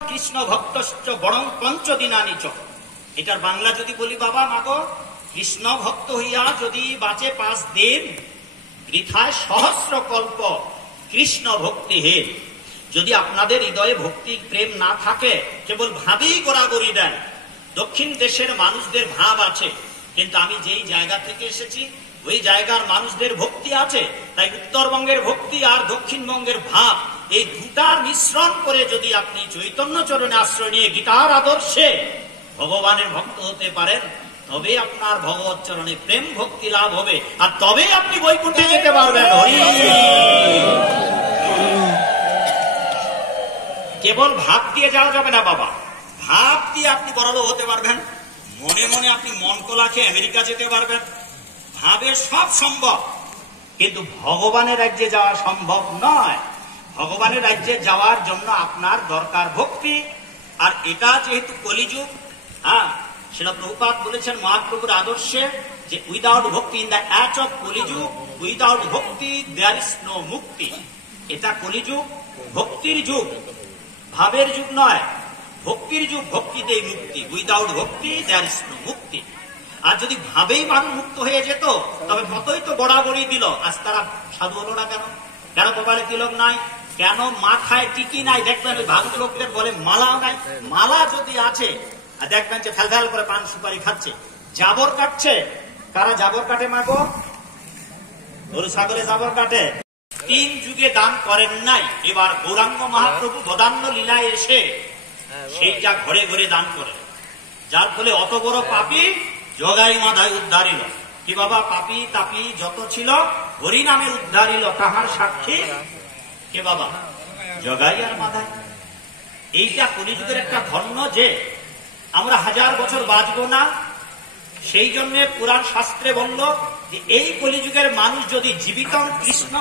কৃষ্ণ ভক্তশ্চ বরং পঞ্চদিনানি চ। এটার বাংলা যদি বলি, বাবা মাগো, কৃষ্ণ ভক্ত হইয়া যদি বাঁচে 5 দিন, বৃথায় সহস্র কল্প কৃষ্ণ ভক্তি হে। যদি আপনাদের হৃদয়ে ভক্তি প্রেম না থাকে, কেবল ভাবেই গোড়াগড়ি দেন। দক্ষিণ দেশের মানুষদের ভাব আছে, কিন্তু আমি যেই জায়গা থেকে এসেছি ওই জায়গার মানুষদের ভক্তি আছে। তাই উত্তরবঙ্গের ভক্তি আর দক্ষিণবঙ্গের ভাব, এই দুটার মিশ্রণ করে যদি আপনি চৈতন্য চরণে আশ্রয় নিয়ে গীতার আদর্শে ভগবানের ভক্ত হতে পারেন, তবে আপনার ভগবত চরণে প্রেম ভক্তি লাভ হবে, আর তবে আপনি বৈকুণ্ঠে যেতে পারবেন। কেবল ভাব দিয়ে যাওয়া যাবে না বাবা, ভাব দিয়ে আপনি বড়লোক হতে পারবেন, মনে মনে আপনি মন কোলাকে আমেরিকা যেতে পারবেন। ভাবে সব সম্ভব, কিন্তু ভগবানের রাজ্যে যাওয়া সম্ভব নয়। ভগবানের রাজ্যে যাওয়ার জন্য আপনার দরকার ভক্তি। আর এটা যেহেতু কলিযুগ, সেটা প্রভুপাদ বলেছেন মহাপ্রভুর আদর্শে, যে উইদাউট ভক্তি, in the age of Kaliyuga, without ভক্তি দেয়ার ইজ নো মুক্তি। এটা কলিযুগ, ভক্তির যুগ, ভাবের যুগ নয়, ভক্তির যুগ। ভক্তিতেই মুক্তি, উইদাউট ভক্তি দেয়ার ইজ নো মুক্তি। আর যদি ভাবেই মানুষ মুক্ত হয়ে যেত, তবে কতই তো গড়াগড়ি দিল। আজ তারা সাধু হলো না কেন? কেন কপালে তিলক নাই? কেন মাথায় টিকি নাই? দেখবেন ওই ভারত লোকদের বলে মালাও নাই। মালা যদি আছে, দেখবেন যে ফেল ফেল করে পান সুপারি খাচ্ছে। জাবর কাটছে, কারা জাবর কাটে মাগো? গরু ছাগলে জাবর কাটে। 3 যুগে দান করেন নাই, এবার গৌরাঙ্গ মহাপ্রভু বদান্য লীলায় এসে সেইটা ঘরে ঘরে দান করে, যার ফলে অত বড় পাপী জগাই মাধায় উদ্ধারিল। কি বাবা, পাপী তাপী যত ছিল হরি নামে উদ্ধারিল, তাহার সাক্ষী কে বাবা? জগাই আর মাধায়। এইটা কলিযুগের একটা ধন্য, যে আমরা 1000 বছর বাঁচবো না। সেই জন্য পুরাণ শাস্ত্রে বলল যে এই কলিযুগের মানুষ যদি জীবিত কৃষ্ণ